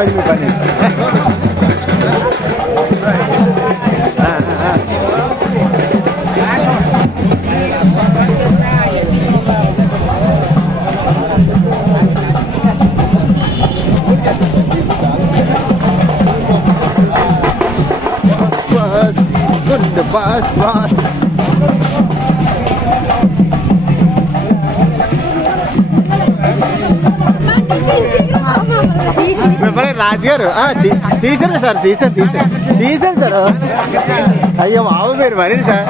అయిపోయింది మీ పని. రాజుగారు తీసారు సార్, తీసాను సార్. అయ్యో బాబు మీరు మరీ సార్.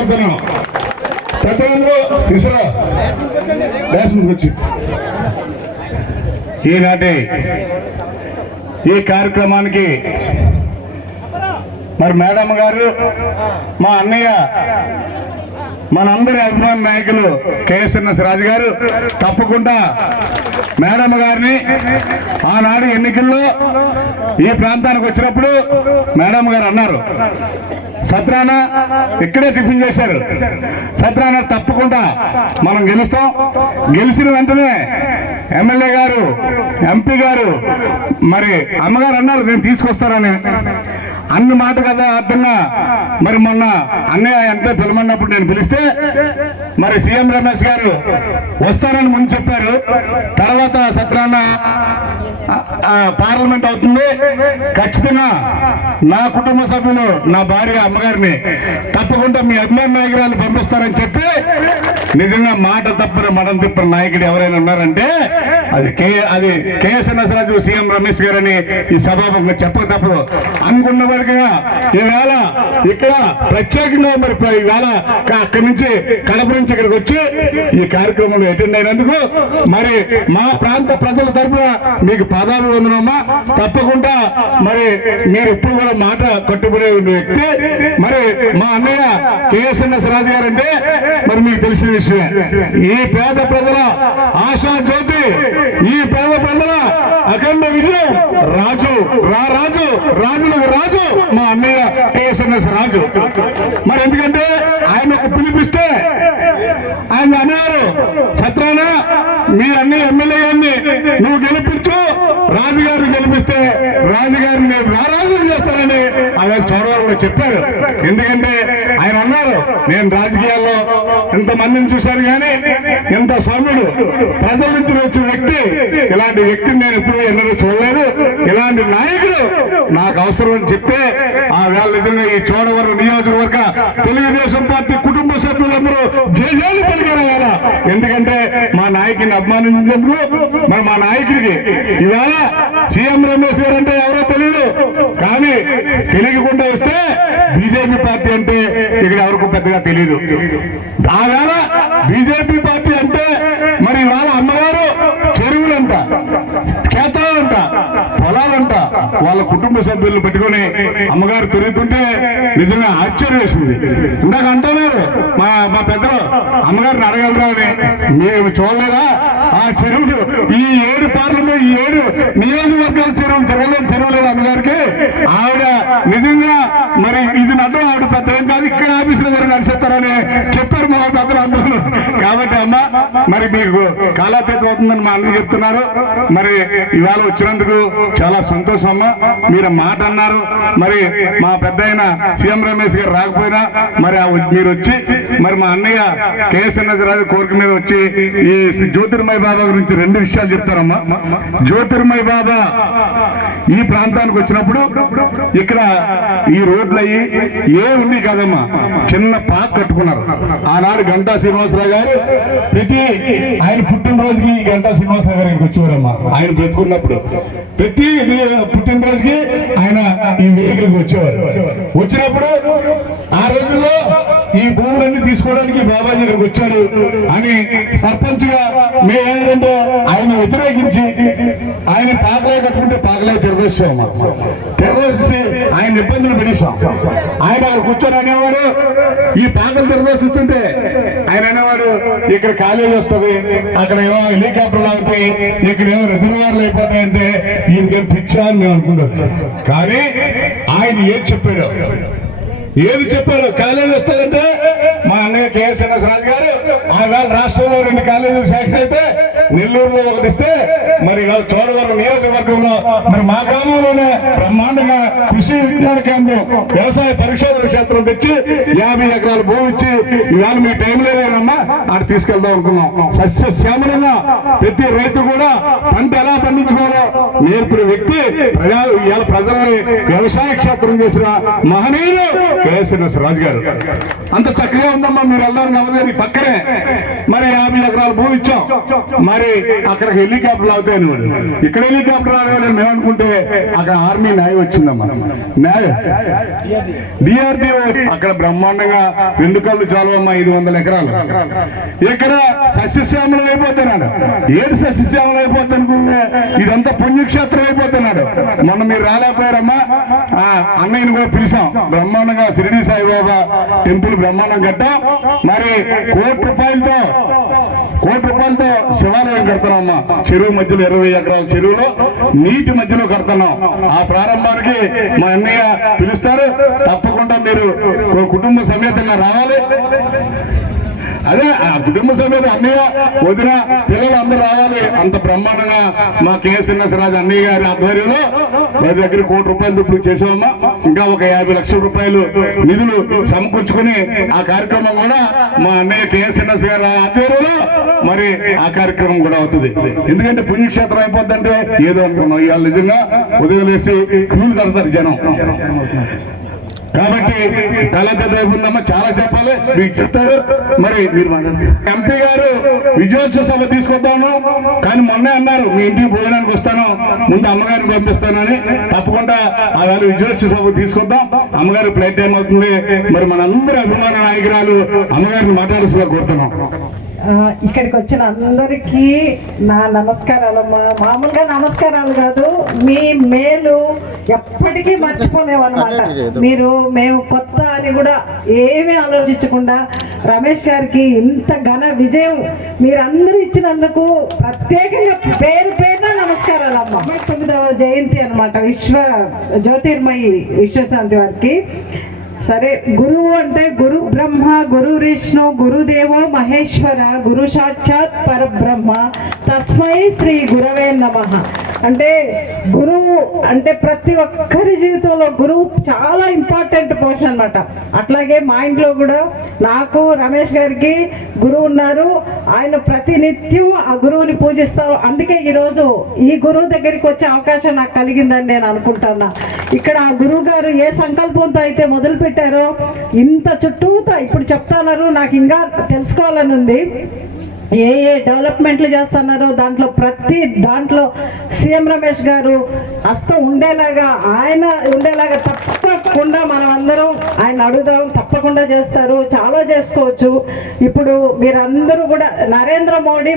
కోరుతున్నాం. ప్రతి ఒక్కరూ ఇసురా డాన్స్ ముందుకొచ్చి ఈనాటి ఈ కార్యక్రమానికి మరి మేడం గారు, మా అన్నయ్య, మనందరి అభిమాన నాయకులు కేఎస్ఎన్ఎస్ రాజు గారు తప్పకుండా మేడం గారిని ఆనాడు ఎన్నికల్లో ఈ ప్రాంతానికి వచ్చినప్పుడు మేడం గారు అన్నారు, సత్రాన ఇక్కడే టిఫిన్ చేశారు, సత్రాన తప్పకుండా మనం గెలుస్తాం, గెలిచిన వెంటనే ఎమ్మెల్యే గారు, ఎంపీ గారు, మరి అమ్మగారు అన్నారు నేను తీసుకొస్తానని. అన్ని మాట కదా అర్థంగా మరి మొన్న అన్నయ్య అంటే పిలమన్నప్పుడు నేను పిలిస్తే మరి సీఎం రమేష్ గారు వస్తారని ముందు చెప్పారు. తర్వాత సత్రాన పార్లమెంట్ అవుతుంది, ఖచ్చితంగా నా కుటుంబ సభ్యులు, నా భార్య, అమ్మగారిని తప్పకుండా మీ అభిమాన నాయకురాలు పంపిస్తారని చెప్పి నిజంగా మాట తప్పని మడం తిప్పని నాయకుడు ఎవరైనా ఉన్నారంటే అది కేఎస్ఎన్ఎస్ రాజు, సీఎం రమేష్ గారని ఈ సభాముఖంగా చెప్పక తప్పదు. అనుకున్న వరకుగా ఈవేళ ఇక్కడ ప్రత్యేకంగా మరి ఈవేళ అక్కడి నుంచి కడప నుంచి ఇక్కడికి వచ్చి ఈ కార్యక్రమంలో అటెండ్ అయినందుకు మరి మా ప్రాంత ప్రజల తరఫున మీకు పాదాలు వందనమ్మా. తప్పకుండా మరి మీరు ఎప్పుడు కూడా మాట కట్టుబడే ఉన్న వ్యక్తి. మరి మా అన్నయ్య కేఎస్ఎన్ఎస్ రాజు గారు అంటే మరి మీకు తెలిసిన విషయమే. ఈ పేద ప్రజల ఆశా జ్యోతి, ఈ పేద ప్రజల అఖండ విజయం రాజు, రాజు, రాజులకు రాజు మా అన్నయ్య కేఎస్ఎన్ఎస్ రాజు. మరి ఎందుకంటే ఆయన పిలిపిస్తే ఆయన అనేవారు, సత్రాన మీ అన్నయ్య ఎమ్మెల్యే గారిని నువ్వు గెలిపించు, రాజుగారిని గెలిపిస్తే రాజుగారిని నేను రారాజు చేస్తానని ఆయన చూడవాళ్ళు చెప్పారు. ఎందుకంటే ఆయన అన్నారు, నేను రాజకీయాల్లో ఇంతమందిని చూశాను కానీ ఇంత సౌమ్యుడు, ప్రజల నుంచి వచ్చిన వ్యక్తి, ఇలాంటి వ్యక్తిని నేను ఎప్పుడు ఎన్నడూ చూడలేదు, ఇలాంటి నాయకుడు నాకు అవసరం అని చెప్తే ఆ వేళ నిజంగా ఈ చోడవరం నియోజకవర్గ తెలుగుదేశం పార్టీ కుటుంబ సభ్యులందరూ జయజాలు పలికారు వేళ. ఎందుకంటే మా నాయకుని అభిమానించినందుకు మరి మా నాయకుడికి ఇవాళ సీఎం రమేష్ గారు అంటే ఎవరో తెలియదు, కానీ తెలియకుండా వస్తే బీజేపీ పార్టీ అంటే ఇక్కడ ఎవరికి పెద్దగా తెలియదు. ఆ వేళ బీజేపీ పార్టీ అంటే మరి ఇవాళ అమ్మగారు చెరువులంట, క్షేత్రాలంట, పొలాలంట వాళ్ళ కుటుంబ సభ్యులను పెట్టుకొని అమ్మగారు తిరుగుతుంటే నిజంగా ఆశ్చర్యం వేసింది. ఇందాక అంటున్నారు మా పెద్దలు, అమ్మగారిని అడగలరా అని. మేము చూడలేదా ఆ చెరువులు? ఈ 7 పార్లమెంట్, ఈ 7 నియోజకవర్గాల చెరువులు తిరగలేదు, చెరువులేదు అమ్మగారికి. ఆవిడ నిజంగా మరి ఇది నడ్డం, ఆవిడ పెద్ద ఏం కాదు, ఇక్కడ ఆఫీసులో గారు నడిచేస్తారని చెప్పారు మా పెద్దలు అందరూ. కాబట్టి అమ్మ మరి మీకు కాలాతీతం అవుతుందని మా అన్న చెప్తున్నారు. మరి ఇవాళ వచ్చినందుకు చాలా సంతోషం అమ్మ. మీరు మాట అన్నారు, మరి మా పెద్ద అయిన సీఎం రమేష్ గారు రాకపోయినా మరి మీరు వచ్చి మరి మా అన్నయ్య కేఎస్ఎన్ఎస్ రాజు కోరిక మీద వచ్చి ఈ జ్యోతిర్మయ బాబా గురించి 2 విషయాలు చెప్తారమ్మా. జ్యోతిర్మయ బాబా ఈ ప్రాంతానికి వచ్చినప్పుడు ఇక్కడ ఈ రోడ్లు అయ్యి ఉండి కాదమ్మా, చిన్న పార్క్ కట్టుకున్నారు. ఆనాడు గంటా శ్రీనివాసరావు గారు ప్రతి ఆయన పుట్టినరోజుకి గంటా శ్రీనివాసరావు గారు ఇక్కడికి వచ్చేవారమ్మా. ఆయన బ్రతుకున్నప్పుడు ప్రతి పుట్టినరోజుకి ఆయన ఈ వేదికలకు వచ్చేవారు. వచ్చినప్పుడు ఆ రోజుల్లో ఈ భూములన్నీ తీసుకోవడానికి బాబాజీ ఇక్కడికి వచ్చాడు అని సర్పంచ్ గా మేము ఏంటంటే ఆయన వ్యతిరేకించి ఆయన పాకలే కట్టుకుంటే పాకలే తెరదోసాము, తెరదోసి ఆయన ఇబ్బందులు పెడేసాం. ఆయన అక్కడ కూర్చొని అనేవాడు, ఈ పాకలు తెరదోసిస్తుంటే ఆయన అనేవాడు ఇక్కడ కాలేజీ వస్తుంది, అక్కడ ఏమో హెలికాప్టర్లు ఆగుతాయి, ఇక్కడేమో రిజర్వాయర్లు అయిపోతాయంటే ఈయనకేం పిచ్చా అని మేము అనుకున్నాం. కానీ ఆయన ఏది చెప్పాడు కాలేజీ వస్తుందంటే మా అన్నయ్య కేఎస్ఎన్ఎస్ రాజు గారు ఆ వేళ రాష్ట్రంలో 2 కాలేజీలు శాంక్షన్ అయితే నెల్లూరులో ఒకటి ఇస్తే మరి ఇవాళ చోడవరం నియోజకవర్గంలో మరి మా గ్రామంలోనే బ్రహ్మాండంగా కృషి విజ్ఞాన కేంద్రం, వ్యవసాయ పరిశోధన క్షేత్రం తెచ్చి 50 ఎకరాలు భూమి ఇచ్చి ఇవాళ మీ టైంలో లేదమ్మా ఆడ తీసుకెళ్దాం అనుకున్నాం. సస్యశ్యామలంగా ప్రతి రైతు కూడా పంట ఎలా పండించుకోవాలో నేర్పిన వ్యక్తి, ఇవాళ ప్రజల్ని వ్యవసాయ క్షేత్రం చేసిన మహనీయుడు కేఎస్ఎన్ఎస్ రాజు గారు. అంత చక్కగా ఉందమ్మా, మీరు వెళ్ళారు నమ్మదేని పక్కనే మరి 50 ఎకరాలు భూమి ఇచ్చాం. మరి అక్కడికి హెలికాప్టర్లు అవుతాయని ఇక్కడ హెలికాప్టర్ రావాలని మేము అనుకుంటే అక్కడ ఆర్మీ న్యాయం వచ్చిందమ్మా. డిఆర్డిఓ అక్కడ బ్రహ్మాండంగా 2 కళ్ళు చాలవమ్మా 500 ఎకరాలు. ఇక్కడ సస్యశ్యామలం అయిపోతున్నాడు. ఏడు సస్యశ్యామలం అయిపోతానుకుంటే ఇదంతా పుణ్యక్షేత్రం అయిపోతున్నాడు. మొన్న మీరు రాలేకపోయారమ్మా, అన్నయ్యని కూడా పిలిచాం. బ్రహ్మాండంగా షిరిడి సాయిబాబా టెంపుల్ బ్రహ్మాండం కట్టాం. మరి కోటి రూపాయలతో శివాలయం కడుతున్నామమ్మా. చెరువు మధ్యలో 20 ఎకరాల చెరువులో నీటి మధ్యలో కడుతున్నాం. ఆ ప్రారంభానికి మా అన్నయ్య పిలుస్తారు. తప్పకుండా మీరు కుటుంబ సమేతంగా రావాలి. అదే ఆ కుటుంబ సమేత అన్నయ్య వదిన పిల్లలు అందరూ రావాలి. అంత బ్రహ్మాండంగా మా కేఎస్ రాజు అన్నయ్య గారి ఆధ్వర్యంలో వారి దగ్గర ₹1,00,00,000 ఇప్పుడు చేసామమ్మా. ఇంకా ఒక 50 లక్షల రూపాయలు నిధులు సమకూర్చుకుని ఆ కార్యక్రమం కూడా మా అన్నయ్య కేఎస్ గారి ఆధ్వర్యంలో మరి ఆ కార్యక్రమం కూడా అవుతుంది. ఎందుకంటే పుణ్యక్షేత్రం అయిపోద్దంటే ఏదో అనుకున్నాం. ఇవాళ నిజంగా ఉదయం వేసి క్యూలు కడతారు జనం. కాబట్టి ఉందమ్మా, చాలా చెప్పాలి, మీకు చెప్తారు. మరి మీరు ఎంపీ గారు విజయోత్సవ సభ తీసుకొద్దాను కానీ మొన్నే అన్నారు మీ ఇంటికి భోజనానికి వస్తాను, ముందు అమ్మగారిని పంపిస్తానని. తప్పకుండా ఆ వేళ విజయోత్సవ సభ తీసుకొద్దాం. అమ్మగారు ఫ్లైట్ టైం అవుతుంది. మరి మనందరి అభిమాన నాయకురాలు అమ్మగారిని మాట్లాడాల్సిగా కోరుతున్నాం. ఇక్కడికి వచ్చిన అందరికీ నా నమస్కారాలమ్మా. మామూలుగా నమస్కారాలు కాదు, మీ మేలు ఎప్పటికీ మర్చిపోలేమన్నమాట. మేము కొత్త అని కూడా ఏమీ ఆలోచించకుండా రమేష్ గారికి ఇంత ఘన విజయం మీరందరూ ఇచ్చినందుకు ప్రత్యేకంగా పేరు పేరున నమస్కారాలమ్మా. 9వ జయంతి అనమాట, జ్యోతిర్మయి విశ్వశాంతి వారికి. సరే, గురువు అంటే గురు బ్రహ్మ, గురు విష్ణు, గురుదేవో మహేశ్వర, గురు సాక్షాత్ పరబ్రహ్మ, తస్మై శ్రీ గురవే నమః. అంటే గురువు అంటే ప్రతి ఒక్కరి జీవితంలో గురువు చాలా ఇంపార్టెంట్ పోర్షన్ అనమాట. అట్లాగే మా ఇంట్లో కూడా నాకు రమేష్ గారికి గురువు ఉన్నారు. ఆయన ప్రతినిత్యం ఆ గురువుని పూజిస్తాం. అందుకే ఈరోజు ఈ గురువు దగ్గరికి వచ్చే అవకాశం నాకు కలిగిందని నేను అనుకుంటున్నా. ఇక్కడ ఆ గురువు గారు ఏ సంకల్పంతో అయితే మొదలు పెట్టారో ఇంత చుట్టూతా ఇప్పుడు చెప్తున్నారు. నాకు ఇంకా తెలుసుకోవాలని ఉంది. ఏ డెవలప్మెంట్లు చేస్తున్నారో ప్రతి దాంట్లో సీఎం రమేష్ గారు హస్తం ఉండేలాగా, ఆయన ఉండేలాగా తప్పకుండా మనం అందరం ఆయన అడుగుదాం. తప్పకుండా చేస్తారు, చాలా చేసుకోవచ్చు. ఇప్పుడు మీరందరూ కూడా నరేంద్ర మోడీ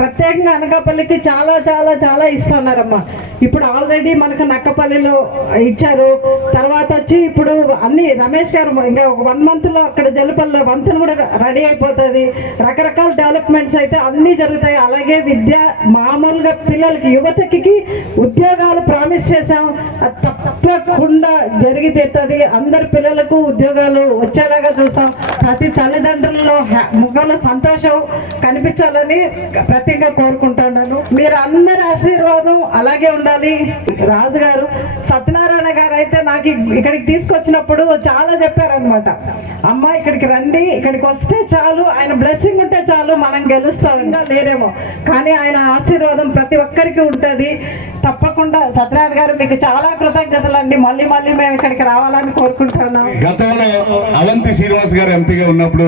ప్రత్యేకంగా అనకాపల్లికి చాలా చాలా చాలా ఇస్తున్నారమ్మా. ఇప్పుడు ఆల్రెడీ మనకు నక్కపల్లిలో ఇచ్చారు. తర్వాత వచ్చి ఇప్పుడు అన్ని రమేష్ గారు ఇంకా 1 monthలో అక్కడ జల్లుపల్లిలో వంతెన కూడా రెడీ అయిపోతుంది. రకరకాల డెవలప్మెంట్ అయితే అన్ని జరుగుతాయి. అలాగే విద్య, మామూలుగా పిల్లలకి యువతకి ఉద్యోగాలు ప్రామిస్ చేశాం. తప్పకుండా జరిగి తీరుతుంది. అందరి పిల్లలకు ఉద్యోగాలు వచ్చేలాగా చూస్తాం. ప్రతి తల్లిదండ్రులలో ముఖంలో సంతోషం కనిపించాలని ప్రత్యేకంగా కోరుకుంటున్నాను. మీరు అందరి ఆశీర్వాదం అలాగే ఉండాలి. రాజు గారు, సత్యనారాయణ గారు అయితే నాకు ఇక్కడికి తీసుకొచ్చినప్పుడు చాలా చెప్పారనమాట. అమ్మ ఇక్కడికి రండి, ఇక్కడికి వస్తే చాలు, ఆయన బ్లెస్సింగ్ ఉంటే చాలు, మనం గెలుస్తాం. ఇంకా లేరేమో కానీ ఆయన ఆశీర్వాదం ప్రతి ఒక్కరికి ఉంటుంది. తప్పకుండా సత్యనారాయణ గారు మీకు చాలా కృతజ్ఞతలు అండి. మళ్ళీ మళ్ళీ మేము ఇక్కడికి రావాలని కోరుకుంటున్నాం. గతంలో అవంతి శ్రీనివాస్ గారు ఎంపీగా ఉన్నప్పుడు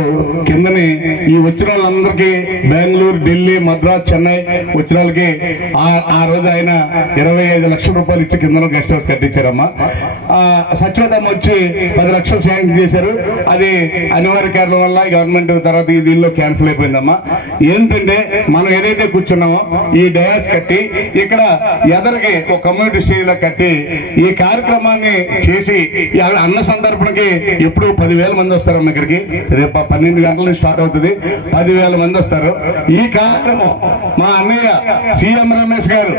కిందని ఈ వచ్చిన వాళ్ళందరికీ బెంగళూరు, ఢిల్లీ, మద్రాస్, చెన్నై వచ్చిన వాళ్ళకి ఆ రోజు ఆయన 25 లక్షల రూపాయలు ఇచ్చి కింద గెస్ట్ హౌస్ కట్టించారమ్మా. సచివదమ్మ వచ్చి 10 లక్షలు శాంక్షన్ చేశారు. అది అనివార్య కారణం వల్ల గవర్నమెంట్ తర్వాత దీనిలో క్యాన్సిల్ అయిపోయిందమ్మా. ఏంటంటే మనం ఏదైతే కూర్చున్నామో ఈ డయాస్ కట్టి ఇక్కడ ఎదరికి ఒక కమ్యూనిటీ స్టేజ్ లో కట్టి ఈ కార్యక్రమాన్ని చేసి అన్న సందర్భానికి ఎప్పుడు 10,000 మంది వస్తారమ్మ ఇక్కడికి. రేపు 12 గంటల నుంచి స్టార్ట్ అవుతుంది. 10,000 మంది వస్తారు. ఈ కార్యక్రమం మా అన్నయ్య సీఎం రమేష్ గారు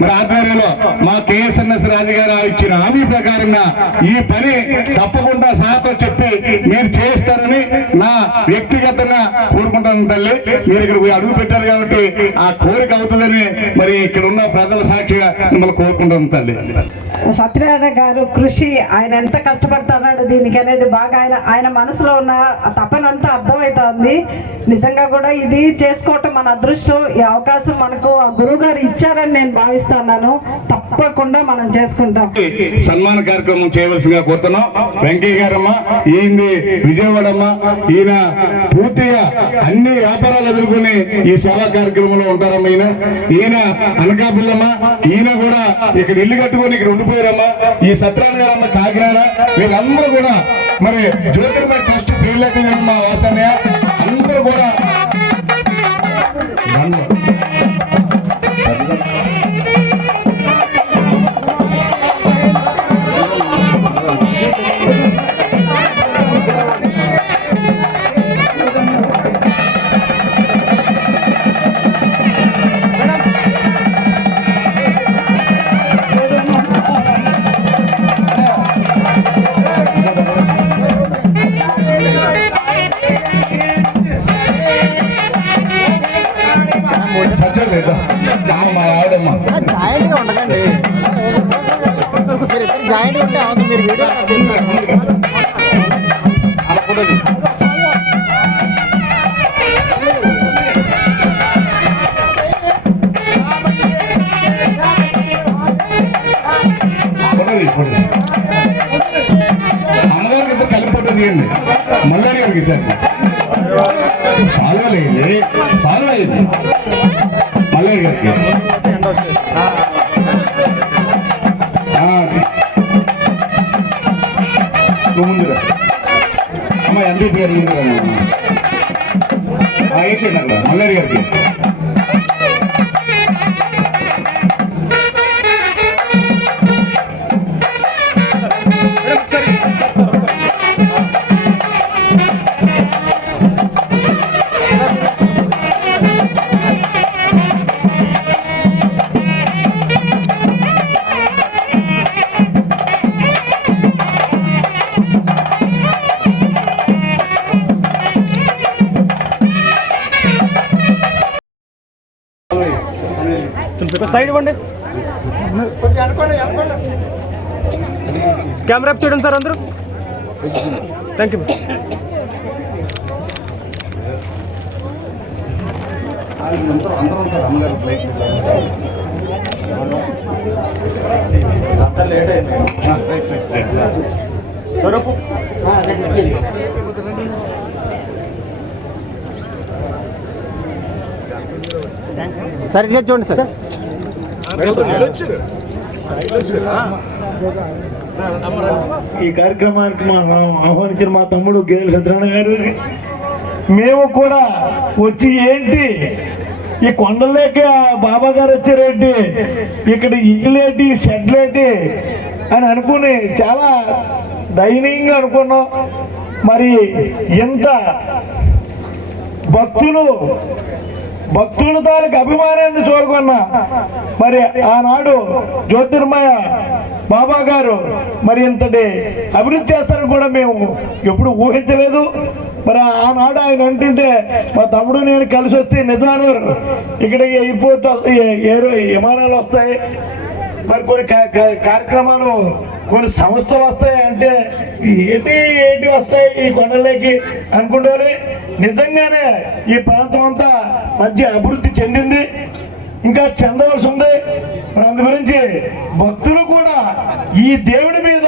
మరి ఆధ్వర్యంలో మా కేఎస్ఎన్ఎస్ రాజు గారు ఇచ్చిన హామీ ప్రకారంగా ఈ పని తప్పకుండా సార్తో చెప్పి మీరు చేస్తారని నా వ్యక్తిగతంగా కోరుకుంటాను తల్లి. మీరు ఇక్కడ అడుగు పెట్టారు కాబట్టి ఆ కోరిక అవుతుందని మరి ఇక్కడ ఉన్న ప్రజల సాక్షిగా మిమ్మల్ని కోరుకుంటాను తల్లి. సత్యనారాయణ గారు కృషి, ఆయన ఎంత కష్టపడుతున్నాడు దీనికి అనేది బాగా ఆయన మనసులో ఉన్న తపనంతా అర్థమవుతుంది. నిజంగా కూడా ఇది చేసుకోవటం మన అదృష్టం. ఈ అవకాశం మనకు ఆ గురువు గారు ఇచ్చారని నేను భావిస్తున్నాను. తప్పకుండా మనం చేసుకుంటాం. సన్మాన కార్యక్రమం చేయవలసిందిగా కోరుతున్నాం. వెంకయ్య గారమ్మ, ఈయన విజయవాడమ్మ, ఈయన పూర్తిగా అన్ని వ్యాపారాలు ఎదుర్కొని ఈ సేవా కార్యక్రమంలో ఉంటారమ్మా. ఈయన అనకాపిల్లమ్మ, ఈయన కూడా ఇక్కడ ఇల్లు కట్టుకొని ఇక్కడ ఉండిపోయారమ్మా. ఈ సత్యనారాయణ గారమ్మ కాకినాడ, వీళ్ళందరూ కూడా మరి జ్యోతిర్మయ ట్రస్ట్ ప్రియులైన వాసన్య అందరూ కూడా జాయింట్గా ఉండకండి, జాయింట్గా ఉంటే అవుతుంది. మీరు వీడియో అమ్మగారికి ఇద్దరు కలిపి తీయండి. మల్లాడి గారికి సార్ సాల్వ్ అయ్యింది, సాల్వ్ అయ్యింది మల్లాడి గారికి. నువ్వు ముందుగా అమ్మ ఎంపీ గారు ముందుగా వేసేయండి అక్కడ మల్లాడి గారికి. సైడ్ ఇవ్వండి, కెమెరా చూడండి సార్ అందరూ. Thank you. లేట్ అయింది సార్, ఇట్లా చూడండి సార్. ఈ కార్యక్రమానికి ఆహ్వానించిన మా తమ్ముడు గేదెల సత్యనారాయణ గారు, మేము కూడా వచ్చి ఏంటి ఈ కొండలేక బాబా గారు వచ్చారేంటి, ఇక్కడ ఇల్లేంటి షెడ్లేంటి అని అనుకుని చాలా దయనీయంగా అనుకున్నాం. మరి ఎంత భక్తుల తాలూకు అభిమానాన్ని చూరుకున్నా మరి ఆనాడు జ్యోతిర్మయ బాబా గారు మరి ఇంతటి అభివృద్ధి చేస్తారని కూడా మేము ఎప్పుడు ఊహించలేదు. మరి ఆనాడు ఆయన అంటుంటే మా తమ్ముడు నేను కలిసి వస్తే నిజానూరు ఇక్కడ ఎయిర్పోర్ట్ విమానాలు వస్తాయి, మరి కొన్ని కార్యక్రమాలు కొన్ని సంస్థలు వస్తాయి అంటే ఏంటి వస్తాయి ఈ కొండలకి అనుకుంటారు. నిజంగానే ఈ ప్రాంతం అంతా మంచి అభివృద్ధి చెందింది, ఇంకా చెందవలసి ఉంది. మరి అందు గురించి భక్తులు కూడా ఈ దేవుడి మీద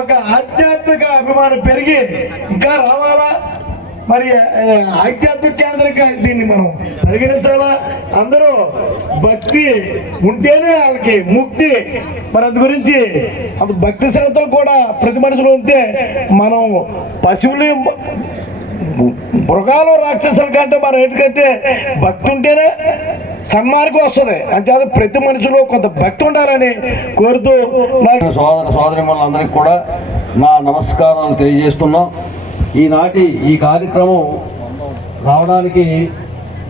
ఒక ఆధ్యాత్మిక అభిమానం పెరిగి ఇంకా రావాలా. మరి ఆధ్యాత్మిక కేంద్రంగా దీన్ని మనం పరిగణించాలా. అందరూ భక్తి ఉంటేనే వాళ్ళకి ముక్తి. మరి అందు గురించి అంత భక్తి శ్రద్ధలు కూడా ప్రతి మనుషులు ఉంటే మనం పశువులు మృగాలు రాక్షసుల కంటే మనం ఏంటంటే భక్తి ఉంటేనే సన్మార్గం వస్తుంది. అంతేకాదు ప్రతి మనుషులు కొంత భక్తి ఉండాలని కోరుతూ సోదరిమణులందరికీ కూడా నా నమస్కారాలు తెలియజేస్తున్నాం. ఈనాటి ఈ కార్యక్రమం రావడానికి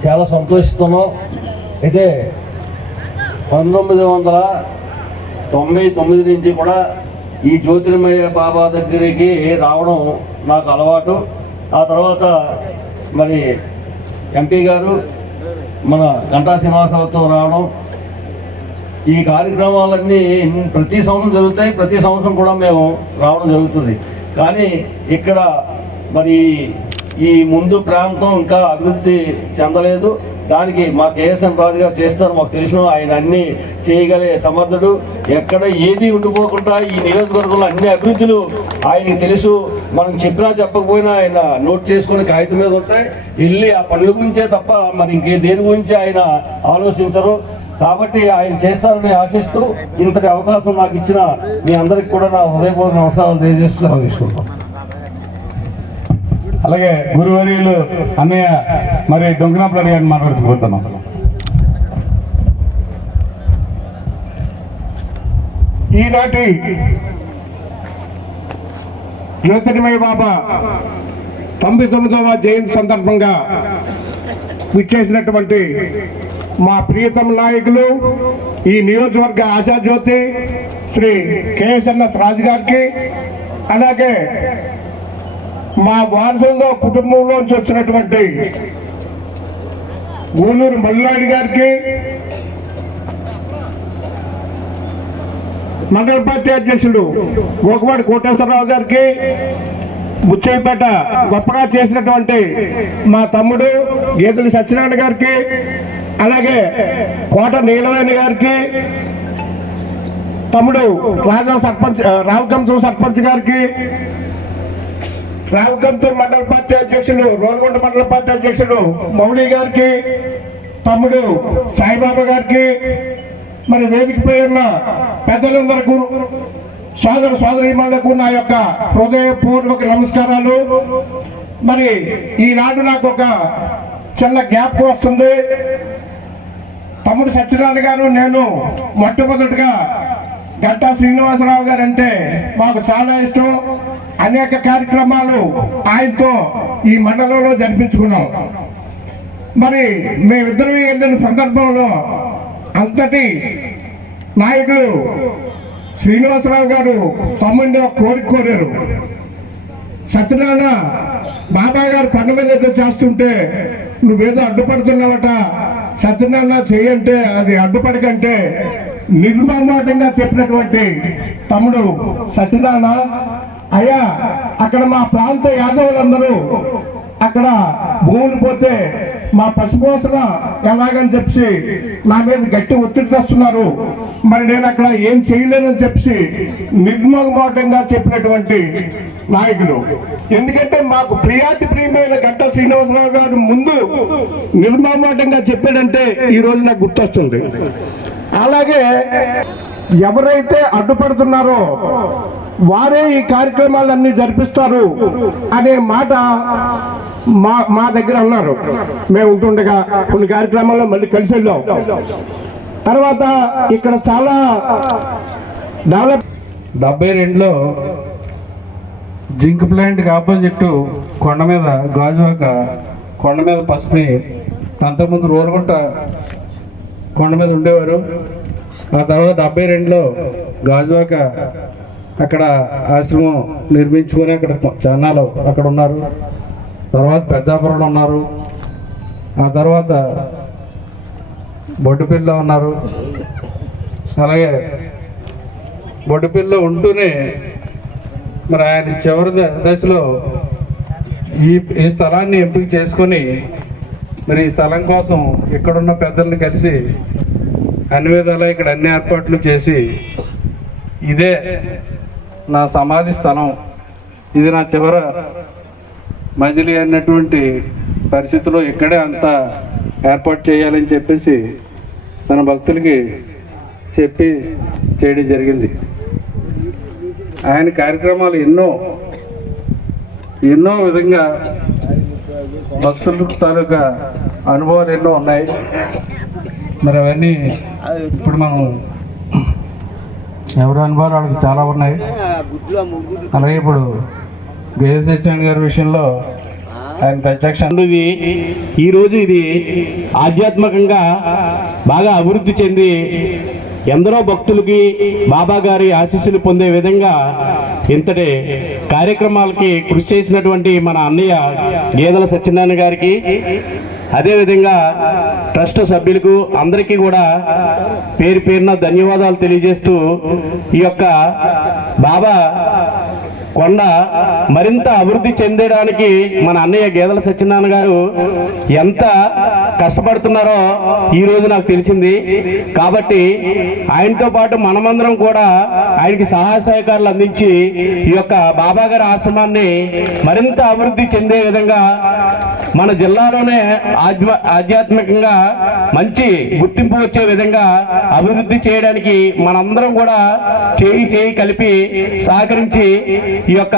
చాలా సంతోషిస్తున్నాం. అయితే 1999 నుంచి కూడా ఈ జ్యోతిర్మయ బాబా దగ్గరికి రావడం నాకు అలవాటు. ఆ తర్వాత మరి ఎంపీ గారు మన గంటా శ్రీనివాసరావుతో రావడం, ఈ కార్యక్రమాలన్నీ ప్రతి సంవత్సరం జరుగుతాయి. ప్రతి సంవత్సరం కూడా మేము రావడం జరుగుతుంది. కానీ ఇక్కడ మరి ఈ ముందు ప్రాంతం ఇంకా అభివృద్ధి చెందలేదు. దానికి మా కేఎస్ఎన్ రాజు గారు చేస్తారు, మాకు తెలిసిన ఆయన అన్ని చేయగలిగే సమర్థుడు. ఎక్కడ ఏది ఉండిపోకుండా ఈ నియోజకవర్గంలో అన్ని అభివృద్ధులు ఆయనకి తెలుసు. మనం చెప్పినా చెప్పకపోయినా ఆయన నోట్ చేసుకుని కాగితం మీద ఉంటాయి. వెళ్ళి ఆ పనుల గురించే తప్ప మరి ఇంకే దేని గురించి ఆయన ఆలోచించరు. కాబట్టి ఆయన చేస్తారని ఆశిస్తూ ఇంతటి అవకాశం నాకు ఇచ్చిన మీ అందరికి కూడా నా హృదయపూర్వక నమస్కారాలు తెలియజేస్తూ తీసుకుంటాం. అలాగే గురువర్యులు అన్నయ్య మరి డొంకనాపల్లి గారిని మాట్లాడుకోతున్నాం. ఈనాటి జ్యోతిర్మయ బాబా 99వ జయంతి సందర్భంగా విచ్చేసినటువంటి మా ప్రియతమ నాయకులు, ఈ నియోజకవర్గ ఆశాజ్యోతి శ్రీ కేఎస్ఎన్ఎస్ రాజు గారికి, అలాగే మా వారసంలో కుటుంబంలోంచి వచ్చినటువంటి గూనూరు మల్లాడి గారికి, మండల పార్టీ అధ్యక్షుడు గోకవాడి కోటేశ్వరరావు గారికి, బుచ్చయ్యపేట గొప్పగా చేసినటువంటి మా తమ్ముడు గేదెల సత్యనారాయణ గారికి, అలాగే కోట నీలవేణి గారికి, తమ్ముడు రావుకంచు సర్పంచ్ గారికి, రావుకంతూరు మండల పార్టీ అధ్యక్షుడు రోల్గొండ మండల పార్టీ అధ్యక్షుడు మౌళి గారికి, తమ్ముడు సాయిబాబా గారికి, మరి వేదికపై ఉన్న పెద్దలందరికీ, సోదరీమణులకు నా యొక్క హృదయపూర్వక నమస్కారాలు. మరి ఈనాడు నాకు ఒక చిన్న గ్యాప్ వస్తుంది. తమ్ముడు సత్యనారాయణ గారు, నేను మొట్టమొదటిగా గంటా శ్రీనివాసరావు గారు అంటే మాకు చాలా ఇష్టం. అనేక కార్యక్రమాలు ఆయనతో ఈ మండలంలో జరిపించుకున్నాం. మరి మేమిద్దరం వెళ్ళిన సందర్భంలో అంతటి నాయకులు శ్రీనివాసరావు గారు తమ్ముడిని ఒక కోరిక కోరారు. సత్యనారాయణ బాబా గారు కొండ మీద ఏదో చేస్తుంటే నువ్వేదో అడ్డుపడుతున్నావట, సత్యనారాయణ చెయ్యంటే అది అడ్డుపడకంటే నిర్మమాటంగా చెప్పినటువంటి తమ్ముడు సత్యనారాయణ, అయ్యా అక్కడ మా ప్రాంత యాదవులందరూ అక్కడ భూములు పోతే మా పశుపోషణ ఎలాగని చెప్పి నా మీద గట్టి ఒత్తిడి తెస్తున్నారు, మరి నేను అక్కడ ఏం చేయలేనని చెప్పి నిర్మమాటంగా చెప్పినటువంటి నాయకులు. ఎందుకంటే మాకు ప్రియాతి ప్రియమైన గంటా శ్రీనివాసరావు గారు ముందు నిర్మమాటంగా చెప్పాడంటే ఈ రోజు నాకు గుర్తొస్తుంది. అలాగే ఎవరైతే అడ్డుపడుతున్నారో వారే ఈ కార్యక్రమాలన్నీ జరిపిస్తారు అనే మాట మా దగ్గర అన్నారు. మేము ఉంటుండగా కొన్ని కార్యక్రమాల్లో మళ్ళీ కలిసి వెళ్ళాం. తర్వాత ఇక్కడ చాలా డెవలప్ 72లో జింక్ ప్లాంట్కి ఆపోజిట్ కొండ మీద గాజువాక కొండ మీద పసుపు అంతకుముందు రోలుగుంట కొండ మీద ఉండేవారు. ఆ తర్వాత 72లో గాజువాక అక్కడ ఆశ్రమం నిర్మించుకొని అక్కడ చాన్నాలు అక్కడ ఉన్నారు. తర్వాత పెద్దాపురంలో ఉన్నారు. ఆ తర్వాత బొడ్డుపిల్లో ఉన్నారు. అలాగే బొడ్డుపిల్లో ఉంటూనే మరి ఆయన చివరి దశలో ఈ స్థలాన్ని ఎంపిక చేసుకొని మరి ఈ స్థలం కోసం ఇక్కడున్న పెద్దల్ని కలిసి అన్ని విధాలా ఇక్కడ అన్ని ఏర్పాట్లు చేసి ఇదే నా సమాధి స్థలం, ఇది నా చివర మజిలీ అన్నటువంటి పరిస్థితిలో ఇక్కడే అంతా ఏర్పాటు చేయాలని చెప్పేసి తన భక్తులకి చెప్పి చేయడం జరిగింది. ఆయన కార్యక్రమాలు ఎన్నో విధంగా భక్తుల తాలూకా అనుభవాలు ఎన్నో ఉన్నాయి. మరి అవన్నీ ఇప్పుడు మనం ఎవరి అనుభవాలు వాళ్ళకి చాలా ఉన్నాయి. అలాగే ఇప్పుడు గేదె సత్యనారాయణ గారి విషయంలో ఆయన ప్రత్యక్ష ఈరోజు ఇది ఆధ్యాత్మికంగా బాగా అభివృద్ధి చెంది ఎందరో భక్తులకి బాబా గారి ఆశీస్సులు పొందే విధంగా ఇంతటి కార్యక్రమాలకి కృషి చేసినటువంటి మన అన్నయ్య గేదెల సత్యనారాయణ గారికి, అదేవిధంగా ట్రస్ట్ సభ్యులకు అందరికీ కూడా పేరున ధన్యవాదాలు తెలియజేస్తూ ఈ యొక్క బాబా కొండ మరింత అభివృద్ధి చెందడానికి మన అన్నయ్య గేదెల సత్యనారాయణ గారు ఎంత కష్టపడుతున్నారో ఈ రోజు నాకు తెలిసింది. కాబట్టి ఆయనతో పాటు మనమందరం కూడా ఆయనకి సహాయ సహకారాలు అందించి ఈ యొక్క బాబా గారి ఆశ్రమాన్ని మరింత అభివృద్ధి చెందే విధంగా మన జిల్లాలోనే ఆధ్యాత్మికంగా మంచి గుర్తింపు వచ్చే విధంగా అభివృద్ధి చేయడానికి మనందరం కూడా చేయి కలిపి సహకరించి ఈ యొక్క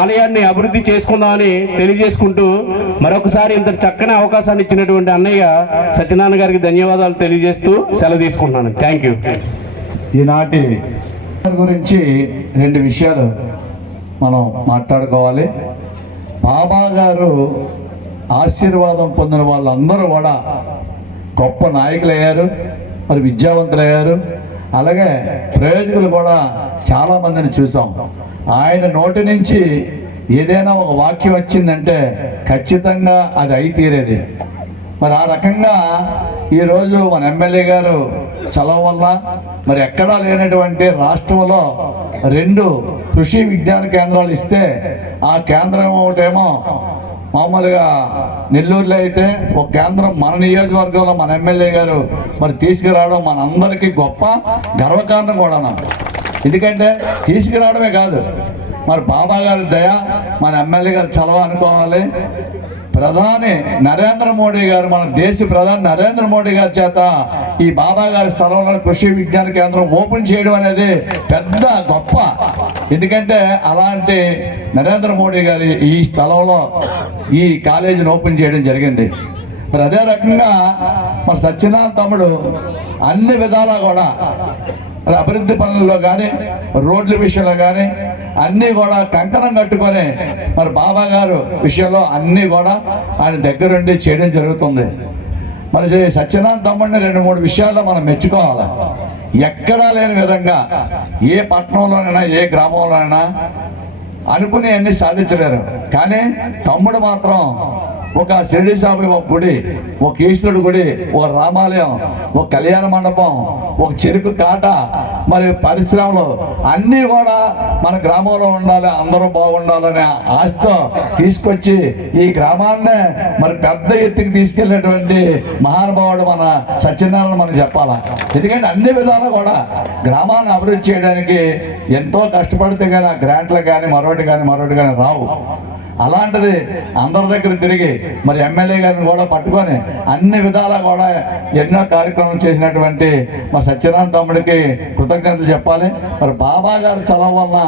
ఆలయాన్ని అభివృద్ధి చేసుకుందామని తెలియజేసుకుంటూ మరొకసారి ఇంత చక్కని అవకాశాన్ని ఇచ్చినటువంటి అన్నయ్య సత్యనారాయణ గారికి ధన్యవాదాలు తెలియజేస్తూ సెలవు తీసుకుంటున్నాను. Thank you. ఈనాటి గురించి 2 విషయాలు మనం మాట్లాడుకోవాలి. బాబా గారు ఆశీర్వాదం పొందిన వాళ్ళందరూ కూడా గొప్ప నాయకులు అయ్యారు, మరి విద్యావంతులు అయ్యారు. అలాగే ప్రయోజకులు కూడా చాలామందిని చూసాం. ఆయన నోటి నుంచి ఏదైనా ఒక వాక్యం వచ్చిందంటే ఖచ్చితంగా అది అయి తీరేది. మరి ఆ రకంగా ఈరోజు మన ఎమ్మెల్యే గారు చలవ వల్ల మరి ఎక్కడా లేనటువంటి రాష్ట్రంలో 2 కృషి విజ్ఞాన కేంద్రాలు ఇస్తే ఆ కేంద్రం ఒకటేమో మామూలుగా నెల్లూరులో అయితే ఒక కేంద్రం మన నియోజకవర్గంలో మన ఎమ్మెల్యే గారు మరి తీసుకురావడం మనందరికీ గొప్ప గర్వకారణం కూడా. ఎందుకంటే తీసుకురావడమే కాదు, మరి బాబా గారి దయ మన ఎమ్మెల్యే గారు చలవ అనుకోవాలి. ప్రధాని నరేంద్ర మోడీ గారు, మన దేశ ప్రధాని నరేంద్ర మోడీ గారి చేత ఈ బాబా గారి స్థలంలో కృషి విజ్ఞాన కేంద్రం ఓపెన్ చేయడం అనేది పెద్ద గొప్ప. ఎందుకంటే అలాంటి నరేంద్ర మోడీ గారి ఈ స్థలంలో ఈ కాలేజీని ఓపెన్ చేయడం జరిగింది. మరి అదే రకంగా మన సత్యనారాయణ తమ్ముడు అన్ని విధాలా కూడా అభివృద్ధి పనుల్లో కానీ రోడ్ల విషయంలో కానీ అన్నీ కూడా కంకణం కట్టుకొని మరి బాబా గారు విషయంలో అన్నీ కూడా ఆయన దగ్గరుండి చేయడం జరుగుతుంది. మరి సత్యనారాయణ తమ్ముడిని 2-3 విషయాల్లో మనం మెచ్చుకోవాలి. ఎక్కడా లేని విధంగా ఏ పట్టణంలోనైనా ఏ గ్రామంలోనైనా అనుకుని అన్ని సాధించలేరు, కానీ తమ్ముడు మాత్రం ఒక షిరిడి సాయి గుడి, ఒక ఈశ్వరుడు గుడి, ఒక రామాలయం, ఒక కళ్యాణ మండపం, ఒక చెరుకు కాట, మరి పరిశ్రమలు అన్నీ కూడా మన గ్రామంలో ఉండాలి, అందరూ బాగుండాలనే ఆశతో తీసుకొచ్చి ఈ గ్రామాన్నే మరి పెద్ద ఎత్తుకి తీసుకెళ్లేటువంటి మహానుభావుడు మన సత్యనారాయణ మనకు చెప్పాలా. ఎందుకంటే అన్ని విధాలు కూడా గ్రామాన్ని అభివృద్ధి చేయడానికి ఎంతో కష్టపడితే కానీ గ్రాంట్లు కానీ మరొకటి కానీ రావు. అలాంటిది అందరి దగ్గర తిరిగి మరి ఎమ్మెల్యే గారిని కూడా పట్టుకొని అన్ని విధాలా కూడా ఎన్నో కార్యక్రమాలు చేసినటువంటి మా సత్యనారాయణ తమ్ముడికి కృతజ్ఞతలు చెప్పాలి. మరి బాబా గారి చలవ వలన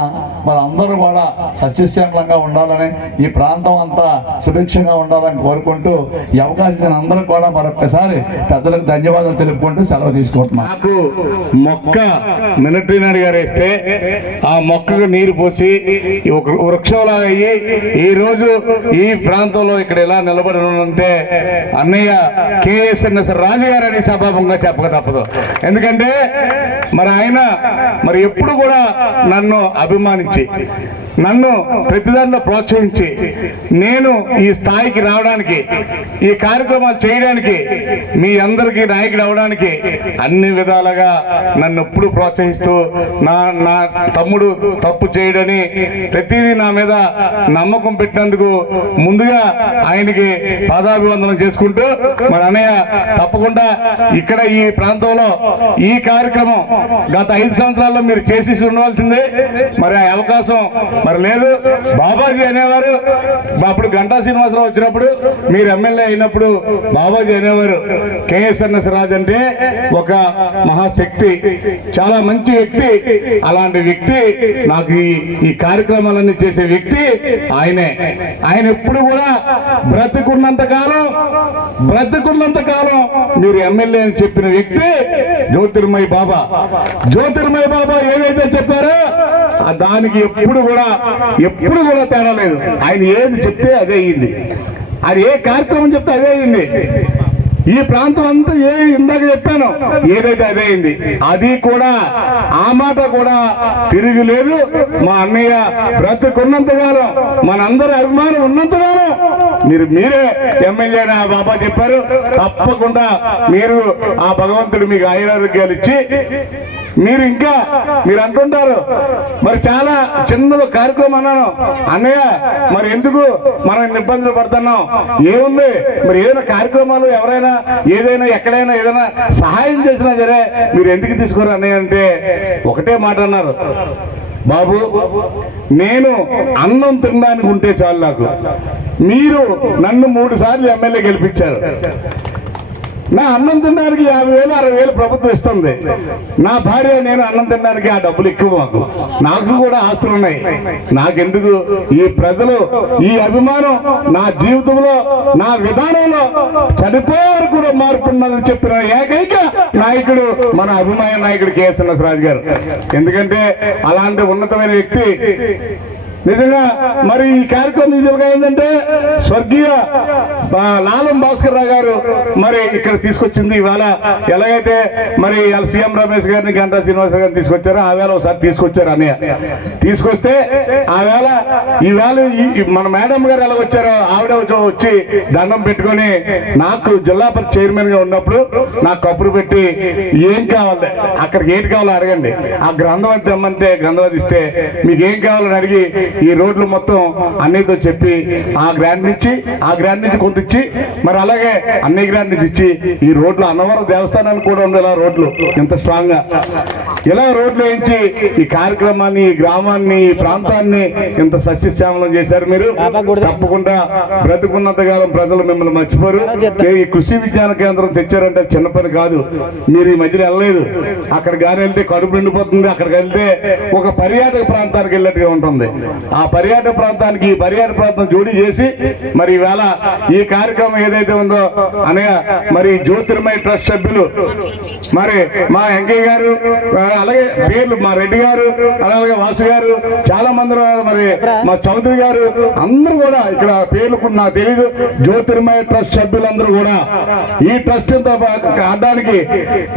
మరి అందరూ కూడా సస్యశ్యామలంగా ఉండాలని, ఈ ప్రాంతం అంతా సుభిక్షంగా ఉండాలని కోరుకుంటూ ఈ అవకాశం అందరూ కూడా మరొకసారి పెద్దలకు ధన్యవాదాలు తెలుపుకుంటూ సెలవు తీసుకుంటున్నాం. నాకు మొక్క మిలిటరీ గారు వేస్తే ఆ మొక్కకు నీరు పోసి ఒక వృక్షంలాగా అయ్యి ఈ రోజు ఈ ప్రాంతంలో ఇక్కడ ఎలా నిలబడి ఉంటే అన్నయ్య KSNS రాజు గారు అని సభాముఖంగా చెప్పక తప్పదు. ఎందుకంటే మరి ఆయన మరి ఎప్పుడు కూడా నన్ను అభిమానించి, నన్ను ప్రతిదానిలో ప్రోత్సహించి, నేను ఈ స్థాయికి రావడానికి, ఈ కార్యక్రమాలు చేయడానికి, మీ అందరికీ నాయకుడు అవడానికి అన్ని విధాలుగా నన్ను ఎప్పుడు ప్రోత్సహిస్తూ నా తమ్ముడు తప్పు చేయడని ప్రతిదీ నా మీద నమ్మకం పెట్టినందుకు ముందుగా ఆయనకి పాదాభివందనం చేసుకుంటూ మరి అన్నయ్య తప్పకుండా ఇక్కడ ఈ ప్రాంతంలో ఈ కార్యక్రమం గత 5 సంవత్సరాల్లో మీరు చేసి ఉండవలసిందే. మరి ఆ అవకాశం మరి లేదు. బాబాజీ అనేవారు అప్పుడు గంటా శ్రీనివాసరావు వచ్చినప్పుడు, మీరు ఎమ్మెల్యే అయినప్పుడు బాబాజీ అనేవారు KSNS రాజు అంటే ఒక మహాశక్తి, చాలా మంచి వ్యక్తి. అలాంటి వ్యక్తి నాకు ఈ కార్యక్రమాలన్నీ చేసే వ్యక్తి ఆయనే. ఆయన ఎప్పుడు కూడా బ్రతుకున్నంత కాలం మీరు ఎమ్మెల్యే అని చెప్పిన వ్యక్తి జ్యోతిర్మయ బాబా. జ్యోతిర్మయ బాబా ఏదైతే చెప్పారో దానికి ఎప్పుడు కూడా తేడా లేదు. ఆయన ఏది చెప్తే అదే అయింది, అది ఏ కార్యక్రమం చెప్తే అదే అయింది. ఈ ప్రాంతం అంతా ఇందాక చెప్పాను ఏదైతే అదే అయింది. అది కూడా ఆ మాట కూడా తిరిగిలేదు. మా అన్నయ్య బ్రతుకున్నంతకాలం, మనందరి అభిమానం ఉన్నంతకాలం మీరే ఎమ్మెల్యే అని బాబా చెప్పారు. తప్పకుండా మీరు ఆ భగవంతుడు మీకు ఆయురారోగ్యాలు ఇచ్చి మీరు అంటుంటారు మరి చాలా చిన్న కార్యక్రమం అన్నాను అన్నయ్య, మరి ఎందుకు మనం ఇన్ని ఇబ్బందులు పడుతున్నాం, ఏముంది మరి ఏదైనా కార్యక్రమాలు ఎవరైనా ఏదైనా ఎక్కడైనా ఏదైనా సహాయం చేసినా సరే మీరు ఎందుకు తీసుకోరు అన్నయ్య అంటే ఒకటే మాట అన్నారు, బాబు నేను అన్నం తినడానికి ఉంటే చాలు నాకు, మీరు నన్ను 3 సార్లు ఎమ్మెల్యే గెలిపించారు, నా అన్నం తినడానికి 50,000 60,000 ప్రభుత్వం ఇస్తుంది, నా భార్య నేను అన్నం తినడానికి ఆ డబ్బులు ఎక్కువ నాకు కూడా ఆస్తులు ఉన్నాయి, నాకెందుకు ఈ ప్రజలు ఈ అభిమానం నా జీవితంలో నా విధానంలో చనిపోయే వరకు కూడా మార్పు ఉన్నదని చెప్పిన ఏకైక నాయకుడు మన అభిమాన నాయకుడు కేఎస్ రాజు గారు. ఎందుకంటే అలాంటి ఉన్నతమైన వ్యక్తి నిజంగా మరి ఈ కార్యక్రమం నిజంగా ఏంటంటే స్వర్గీయ లాలం భాస్కర్ రావు గారు మరి ఇక్కడ తీసుకొచ్చింది. ఇవాళ ఎలాగైతే మరి సీఎం రమేష్ గారిని గంటా శ్రీనివాస గారిని తీసుకొచ్చారో ఆ వేళ ఒకసారి తీసుకొచ్చారు అన్నయ్య. తీసుకొస్తే ఈవేళ మన మేడం గారు ఎలా వచ్చారో ఆవిడ వచ్చి దండం పెట్టుకొని నాకు జిల్లా పరిషత్ చైర్మన్ గా ఉన్నప్పుడు నాకు కబురు పెట్టి ఏం కావాలి అక్కడికి ఏంటి కావాలో అడగండి, ఆ గ్రంథవతి తెమ్మంటే గ్రంథవతి ఇస్తే మీకు ఏం కావాలని అడిగి ఈ రోడ్లు మొత్తం అన్నితో చెప్పి ఆ గ్రాండ్ నుంచి కొంత ఇచ్చి మరి అలాగే అన్ని గ్రాండ్ నుంచి ఇచ్చి ఈ రోడ్లు అన్నవరం దేవస్థానానికి కూడా ఉండే ఇలా రోడ్లు ఇంత స్ట్రాంగ్ గా ఇలా రోడ్లు వేయించి ఈ కార్యక్రమాన్ని ఈ గ్రామాన్ని ఈ ప్రాంతాన్ని ఇంత సస్యశ్యామలం చేశారు. మీరు తప్పకుండా బ్రతుకున్నంత కాలం ప్రజలు మిమ్మల్ని మర్చిపోరు. ఈ కృషి విజ్ఞాన కేంద్రం తెచ్చారంటే చిన్న పని కాదు. మీరు ఈ మధ్యలో వెళ్ళలేదు, అక్కడ గాని వెళ్తే కడుపు నిండిపోతుంది, అక్కడికి వెళ్తే ఒక పర్యాటక ప్రాంతానికి వెళ్ళినట్టుగా ఉంటుంది. ఆ పర్యాటక ప్రాంతానికి ఈ పర్యాటక ప్రాంతం జోడీ చేసి మరి ఈవేళ ఈ కార్యక్రమం ఏదైతే ఉందో అనగా మరి జ్యోతిర్మయ ట్రస్ట్ సభ్యులు మరి మా వెంకయ్య గారు అలాగే పేర్లు మా రెడ్డి గారు అలాగే వాసు గారు చాలా మంది మరి మా చౌదరి గారు అందరూ కూడా ఇక్కడ పేర్లు నాకు తెలీదు. జ్యోతిర్మయ ట్రస్ట్ సభ్యులందరూ కూడా ఈ ట్రస్ట్ ఆడడానికి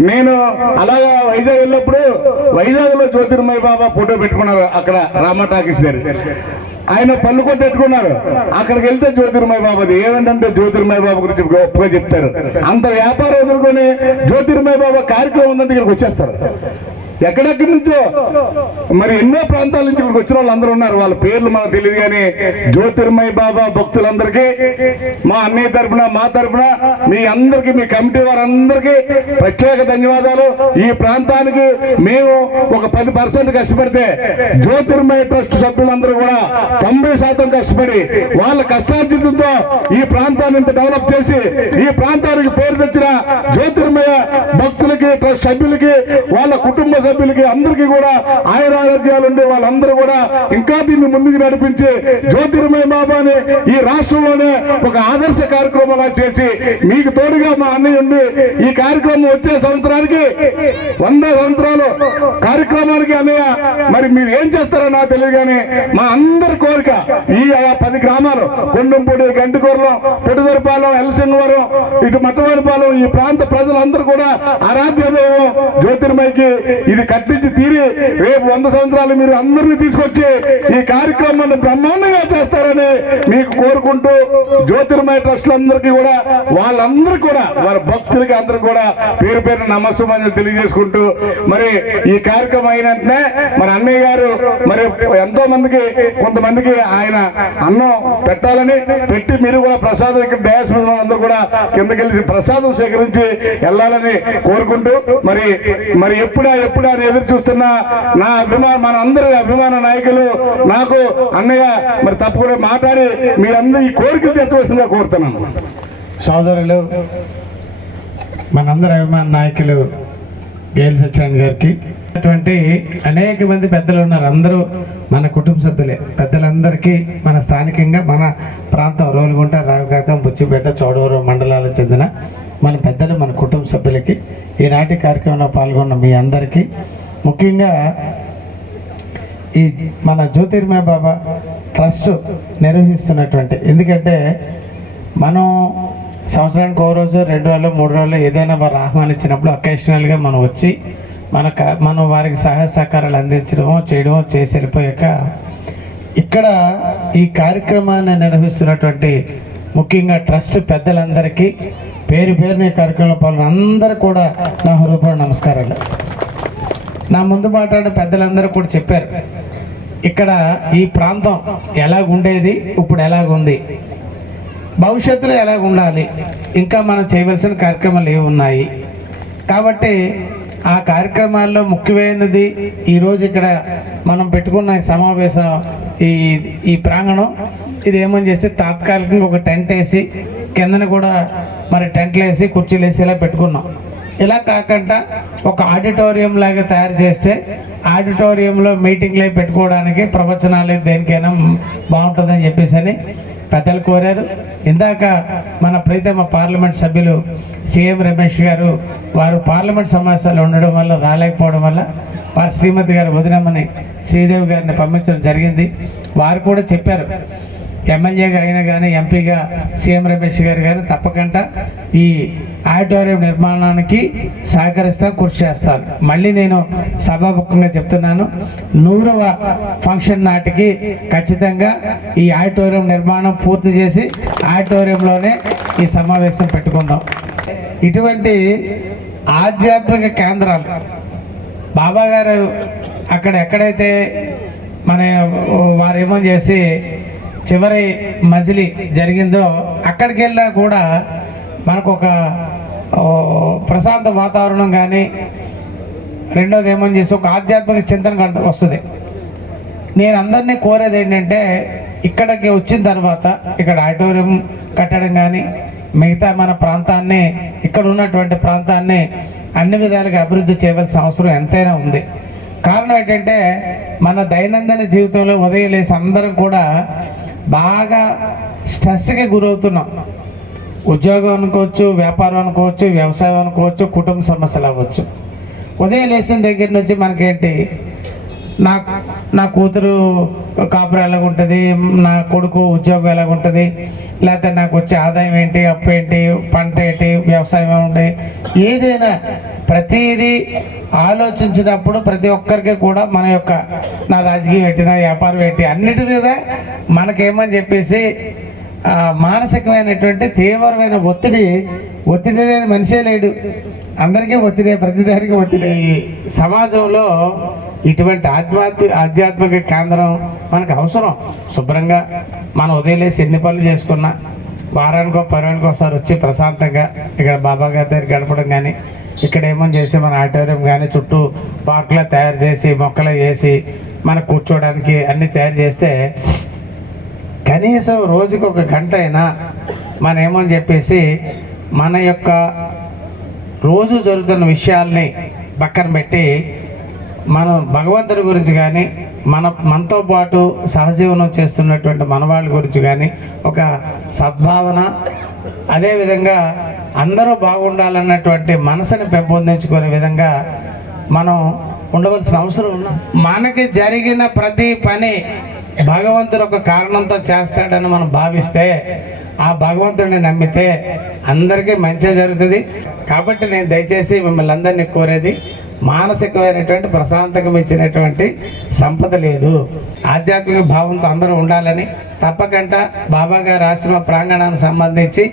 నేను అలాగా వైజాగ్ వెళ్ళినప్పుడు వైజాగ్ లో జ్యోతిర్మయ బాబా ఫోటో పెట్టుకున్నారు అక్కడ రామ టాకీస్ గారు. ఆయన పళ్ళు కొట్టెట్టుకున్నారు. అక్కడికి వెళ్తే జ్యోతిర్మయ బాబాది ఏమంటే జ్యోతిర్మయ బాబా గురించి గొప్పగా చెప్తారు. అంత వ్యాపారం ఎదుర్కొని జ్యోతిర్మయ బాబా కార్యక్రమం ఉందంటే ఇక్కడికి వచ్చేస్తారు. ఎక్కడెక్కడి నుంచో మరి ఎన్నో ప్రాంతాల నుంచి ఇక్కడికి వచ్చిన వాళ్ళు అందరూ ఉన్నారు. వాళ్ళ పేర్లు మనకు తెలియదు కానీ జ్యోతిర్మయ బాబా భక్తులందరికీ మా అన్నయ్య తరఫున మా తరఫున మీ అందరికీ మీ కమిటీ వారందరికీ ప్రత్యేక ధన్యవాదాలు. ఈ ప్రాంతానికి మేము ఒక 10% కష్టపడితే జ్యోతిర్మయ ట్రస్ట్ సభ్యులందరూ కూడా 90% కష్టపడి వాళ్ళ కష్టార్జితంతో ఈ ప్రాంతాన్ని ఇంత డెవలప్ చేసి ఈ ప్రాంతానికి పేరు తెచ్చిన జ్యోతిర్మయ భక్తులకి ట్రస్ట్ సభ్యులకి వాళ్ళ కుటుంబ సభ్యులకి అందరికీ కూడా ఆయురారోగ్యాలు ఉండే వాళ్ళందరూ కూడా ఇంకా దీన్ని ముందుకు నడిపించి జ్యోతిర్మయ బాబాని ఈ రాష్ట్రంలోనే ఒక ఆదర్శ కార్యక్రమంలా చేసి మీకు తోడుగా మా అన్నయ్య ఉండి ఈ కార్యక్రమం వచ్చే సంవత్సరానికి 100 సంవత్సరాలు కార్యక్రమానికి అన్నయ్య మరి మీరు ఏం చేస్తారో నాకు తెలియదు కానీ మా అందరి కోరిక ఈ 10 గ్రామాలు కొండంపూడి, గంటికూరలం, పొట్టుదరిపాలెం, ఎల్సింగవరం, ఇటు మట్టవారిపాలెం ఈ ప్రాంత ప్రజలందరూ కూడా ఆరాధ్య దైవం జ్యోతిర్మయకి ఇది కట్టించి తీరి రేపు 100 సంవత్సరాలు మీరు అందరినీ తీసుకొచ్చి ఈ కార్యక్రమాన్ని బ్రహ్మాండంగా చేస్తారని మీకు కోరుకుంటూ జ్యోతిర్మయ ట్రస్టులందరికీ కూడా వాళ్ళందరూ కూడా వారి భక్తులకి అందరూ కూడా పేరు పేరు నమస్సుమని తెలియజేసుకుంటూ మరి ఈ కార్యక్రమం అయినంటే మరి అన్నయ్య గారు మరి ఎంతో మందికి కొంతమందికి ఆయన అన్నం పెట్టాలని పెట్టి మీరు కూడా ప్రసాదం ఇక్కడ డయాస్ అందరూ కూడా కిందకెళ్ళి ప్రసాదం సేకరించి వెళ్ళాలని కోరుకుంటూ మరి మరి ఎప్పుడా అని ఎదురు చూస్తున్న నా మన అందరి అభిమాన నాయకులు నాకు అన్నయ్య మరి తప్పకుండా మాట్లాడి మీరందరూ ఈ కోరికలు తెచ్చవలసిందిగా కోరుతున్నాను. సోదరులు మనందరి అభిమాన నాయకులు గేల్ సత్యనారాయణ గారికి అటువంటి అనేక మంది పెద్దలు ఉన్నారు. అందరూ మన కుటుంబ సభ్యులే. పెద్దలందరికీ మన స్థానికంగా మన ప్రాంతం రోలుగుంట, రావికాతం, బుచ్చిపేట, చౌడవరం మండలాలకు చెందిన మన పెద్దలు మన కుటుంబ సభ్యులకి ఈనాటి కార్యక్రమంలో పాల్గొన్న మీ అందరికీ ముఖ్యంగా ఈ మన జ్యోతిర్మయ బాబా ట్రస్ట్ నిర్వహిస్తున్నటువంటి ఎందుకంటే మనం సంవత్సరానికి 1 రోజు 2 రోజులు 3 రోజులు ఏదైనా వారు ఆహ్వానించినప్పుడు అకేషనల్గా మనం వచ్చి మనం వారికి సహాయ సహకారాలు అందించడమో చేయడమో చేసి వెళ్ళిపోయాక ఇక్కడ ఈ కార్యక్రమాన్ని నిర్వహిస్తున్నటువంటి ముఖ్యంగా ట్రస్ట్ పెద్దలందరికీ పేరు పేరుని కార్యక్రమంలో పాల్గొన్న అందరూ కూడా నా హృదయపూర్వక నమస్కారాలు. నా ముందు మాట్లాడిన పెద్దలందరూ కూడా చెప్పారు ఇక్కడ ఈ ప్రాంతం ఎలాగుండేది, ఇప్పుడు ఎలాగుంది, భవిష్యత్తులో ఎలాగ ఉండాలి, ఇంకా మనం చేయవలసిన కార్యక్రమాలు ఏమి ఉన్నాయి. కాబట్టి ఆ కార్యక్రమాల్లో ముఖ్యమైనది ఈరోజు ఇక్కడ మనం పెట్టుకున్న ఈ సమావేశం, ఈ ప్రాంగణం ఇది ఏమని చేస్తే తాత్కాలికంగా ఒక టెంట్ వేసి కిందన కూడా మరి టెంట్లు వేసి కుర్చీలు వేసి ఇలా పెట్టుకున్నాం. ఇలా కాకుండా ఒక ఆడిటోరియం లాగా తయారు చేస్తే ఆడిటోరియంలో మీటింగ్లు పెట్టుకోవడానికి, ప్రవచనాలు దేనికైనా బాగుంటుందని చెప్పేసి అని పెద్దలు కోరారు. ఇందాక మన ప్రీతమ పార్లమెంట్ సభ్యులు సీఎం రమేష్ గారు వారు పార్లమెంట్ సమావేశాలు ఉండడం వల్ల రాలేకపోవడం వల్ల వారి శ్రీమతి గారు వదినమ్మని శ్రీదేవి గారిని పంపించడం జరిగింది. వారు కూడా చెప్పారు ఎమ్మెల్యేగా అయినా కానీ ఎంపీగా సీఎం రమేష్ గారు తప్పకుండా ఈ ఆడిటోరియం నిర్మాణానికి సహకరిస్తా, కృషి చేస్తాను. మళ్ళీ నేను సభాముఖంగా చెప్తున్నాను, 100వ ఫంక్షన్ నాటికి ఖచ్చితంగా ఈ ఆడిటోరియం నిర్మాణం పూర్తి చేసి ఆడిటోరియంలోనే ఈ సమావేశం పెట్టుకుందాం. ఇటువంటి ఆధ్యాత్మిక కేంద్రాలు బాబా గారు అక్కడ ఎక్కడైతే మన వారేమో చేసి చివరి మజిలీ జరిగిందో అక్కడికి వెళ్ళా కూడా మనకు ఒక ప్రశాంత వాతావరణం కానీ, రెండోది ఏమని చేసి ఒక ఆధ్యాత్మిక చింతన వస్తుంది. నేను అందరినీ కోరేది ఏంటంటే ఇక్కడికి వచ్చిన తర్వాత ఇక్కడ ఆడిటోరియం కట్టడం కానీ, మిగతా మన ప్రాంతాన్ని, ఇక్కడ ఉన్నటువంటి ప్రాంతాన్ని అన్ని విధాలుగా అభివృద్ధి చేయవలసిన అవసరం ఎంతైనా ఉంది. కారణం ఏంటంటే మన దైనందిన జీవితంలో ఉదయం లేసి అందరం కూడా బాగా స్ట్రెస్కి గురవుతున్నాం. ఉద్యోగం అనుకోవచ్చు, వ్యాపారం అనుకోవచ్చు, వ్యవసాయం అనుకోవచ్చు, కుటుంబ సమస్యలు అవ్వచ్చు. ఉదయం లేచిన దగ్గర నుంచి మనకేంటి, నా కూతురు కాపురం ఎలాగుంటుంది, నా కొడుకు ఉద్యోగం ఎలాగుంటుంది, లేకపోతే నాకు వచ్చే ఆదాయం ఏంటి, అప్పు ఏంటి, పంట ఏంటి, వ్యవసాయం ఏముంటుంది, ఏదైనా ప్రతిదీ ఆలోచించినప్పుడు ప్రతి ఒక్కరికి కూడా మన యొక్క నా రాజకీయం ఏంటి, నా వ్యాపారం ఏంటి, అన్నిటి మీద మనకేమని చెప్పేసి మానసికమైనటువంటి తీవ్రమైన ఒత్తిడి లేని మనిషే లేడు. అందరికీ ఒత్తిడే, ప్రతిదానికి ఒత్తిడి. సమాజంలో ఇటువంటి ఆధ్యాత్మిక కేంద్రం మనకు అవసరం. శుభ్రంగా మనం ఉదయలేసి ఎన్ని పనులు చేసుకున్నా వారానికో 10 రోజులకి ఒకసారి వచ్చి ప్రశాంతంగా ఇక్కడ బాబా గారి దగ్గర గడపడం కానీ, ఇక్కడ ఏమని చేసి మన ఆడిటోరియం కానీ చుట్టూ పార్కులో తయారు చేసి మొక్కలు వేసి మనకు కూర్చోవడానికి అన్నీ తయారు చేస్తే కనీసం రోజుకి 1 గంట అయినా మనం ఏమని చెప్పేసి మన యొక్క రోజు జరుగుతున్న విషయాల్ని పక్కన పెట్టి మనం భగవంతుడి గురించి కానీ, మనతో పాటు సహజీవనం చేస్తున్నటువంటి మనవాళ్ళ గురించి కానీ ఒక సద్భావన, అదేవిధంగా అందరూ బాగుండాలన్నటువంటి మనసుని పెంపొందించుకునే విధంగా మనం ఉండవలసిన అవసరం ఉంది. మనకి జరిగిన ప్రతి పని భగవంతుడు ఒక కారణంతో చేస్తాడని మనం భావిస్తే, ఆ భగవంతుడిని నమ్మితే అందరికీ మంచి జరుగుతుంది. కాబట్టి నేను దయచేసి మిమ్మల్ని అందరినీ కోరేది, మానసికమైనటువంటి ప్రశాంతకం ఇచ్చినటువంటి సంపద లేదు. ఆధ్యాత్మిక భావంతో అందరూ ఉండాలని తప్పకుండా బాబా గారి ఆశ్రమ ప్రాంగణానికి సంబంధించి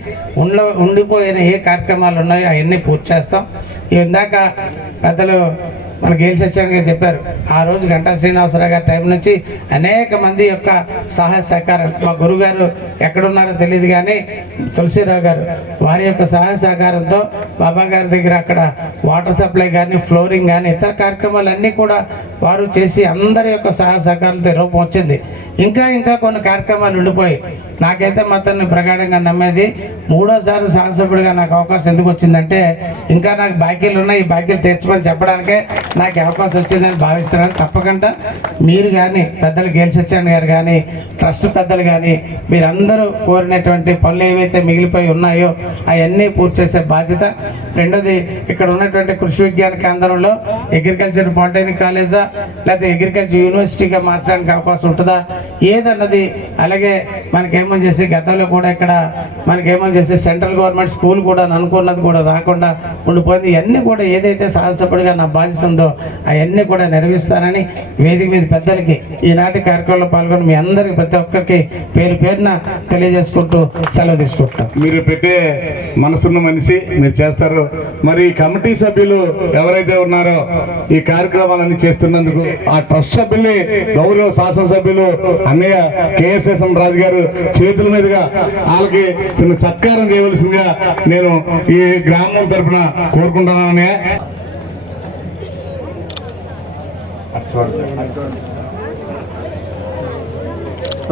ఉండిపోయిన ఏ కార్యక్రమాలు ఉన్నాయో అవన్నీ పూర్తి చేస్తాం. ఇందాక పెద్దలు మన గేల్ సత్యనారాయణ గారు చెప్పారు, ఆ రోజు గంటా శ్రీనివాసరావు గారి టైం నుంచి అనేక మంది యొక్క సహాయ సహకారాలు, మా గురుగారు ఎక్కడున్నారో తెలియదు కానీ తులసిరావు గారు వారి యొక్క సహాయ సహకారంతో బాబా గారి దగ్గర అక్కడ వాటర్ సప్లై కానీ, ఫ్లోరింగ్ కానీ, ఇతర కార్యక్రమాలన్నీ కూడా వారు చేసి అందరి యొక్క సహాయ సహకారాలతో రూపం వచ్చింది. ఇంకా కొన్ని కార్యక్రమాలు ఉండిపోయి, నాకైతే మాత్రం ప్రగాఢంగా నమ్మేది 3వసారి శాసనసభ్యుడిగా నాకు అవకాశం ఎందుకు వచ్చిందంటే ఇంకా నాకు బాకీలు ఉన్నాయి, ఈ బాకీలు తెచ్చుకొని చెప్పడానికే నాకు అవకాశం వచ్చిందని భావిస్తున్నాను. తప్పకుండా మీరు కానీ, పెద్దలు గేల్ సత్యనారాయణ గారు కానీ, ట్రస్ట్ పెద్దలు కానీ, మీరందరూ కోరినటువంటి పనులు ఏవైతే మిగిలిపోయి ఉన్నాయో అవన్నీ పూర్తి చేసే బాధ్యత. రెండోది, ఇక్కడ ఉన్నటువంటి కృషి విజ్ఞాన కేంద్రంలో అగ్రికల్చర్ పాలిటెక్నిక్ కాలేజా లేకపోతే అగ్రికల్చర్ యూనివర్సిటీగా మార్చడానికి అవకాశం ఉంటుందా ఏదన్నది, అలాగే మనకి మనకేమని చేసి గతంలో కూడా ఇక్కడ మనకేమని చేసి సెంట్రల్ గవర్నమెంట్ స్కూల్ కూడా అనుకున్నది కూడా రాకుండా ఉండిపోయింది. ఇవన్నీ కూడా ఏదైతే సాహసపడిగా నా బాధ్యత ఉందో అవన్నీ కూడా నెరవేరుస్తానని వేదిక మీద పెద్దలకి ఈనాటి కార్యక్రమంలో పాల్గొని మీ అందరికి ప్రతి ఒక్కరికి పేరు పేరున తెలియజేసుకుంటూ సెలవు తీసుకుంటాం. మీరు పెట్టే మనసున్న మనిషి, మీరు చేస్తారు. మరి కమిటీ సభ్యులు ఎవరైతే ఉన్నారో ఈ కార్యక్రమాలన్నీ చేస్తున్నందుకు ఆ ట్రస్ట్ సభ్యుల్ని గౌరవ శాసనసభ్యులు అన్నయ్య కేఎస్ఎస్ రాజు గారు చేతుల మీదుగా వాళ్ళకి చిన్న సత్కారం చేయవలసిందిగా నేను ఈ గ్రామం తరఫున కోరుకుంటున్నాను అన్నయ్య.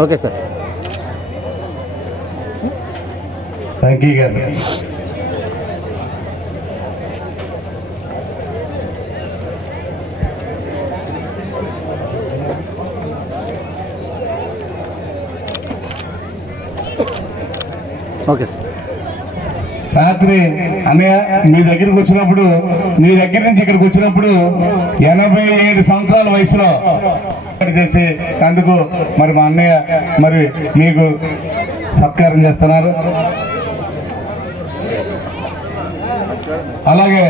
Okay sir. థ్యాంక్ యూ గారు. Okay sir. రాత్రి అన్నయ్య మీ దగ్గరికి వచ్చినప్పుడు, మీ దగ్గర నుంచి ఇక్కడికి వచ్చినప్పుడు 87 సంవత్సరాల వయసులో చేసి అందుకు మరి మా అన్నయ్య మరి మీకు సత్కారం చేస్తున్నారు. అలాగే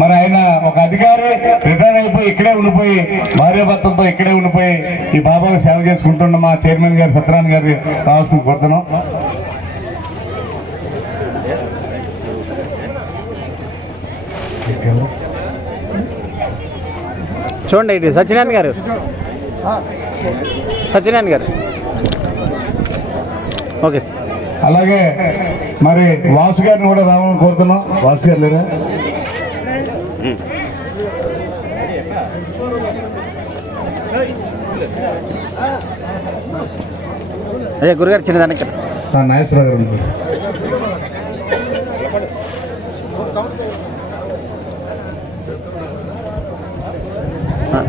మరి ఆయన ఒక అధికారి రిటైర్ అయిపోయి ఇక్కడే ఉండిపోయి భార్యాభర్తలతో ఇక్కడే ఉండిపోయి ఈ బాబాకు సేవ చేసుకుంటున్న మా చైర్మన్ గారు సత్యనారాయణ గారు రావాల్సిన కోరుతున్నాం. చూడండి ఇది సత్యనారాయణ గారు, సత్యనారాయణ గారు. Okay sir. అలాగే మరి వాసు గారిని కూడా రావాలని కోరుతున్నాం. వాసు గారు లేదా? అయ్యా గురుగారు చిన్నదానికి నాగేశ్వరరావు గారు ఉన్నారు.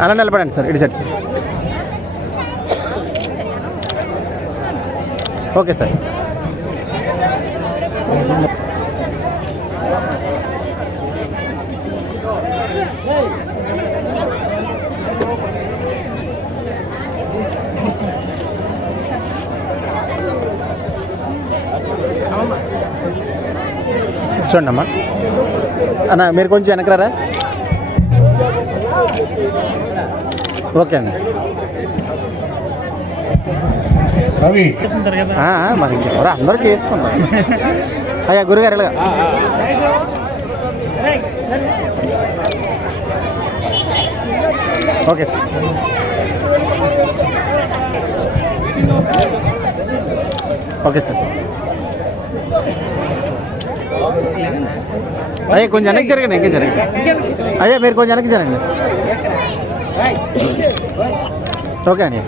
అలా నిలబడండి సార్, ఇటు సైడ్. Okay sir. చూడండి అమ్మా. అన్న మీరు కొంచెం వెనకరారా. ఓకే అండి. రవి మరి ఇంకెవరు అందరూ చేసుకున్నారు. అయ్యా గురుగారు ఇలాగా. Okay sir. Okay sir. అయ్యా కొంచెం వెనక్కి జరగండి, ఇంకా జరగండి. అయ్యా మీరు కొంచెం వెనక్కి జరగండి. ఓకే అండి.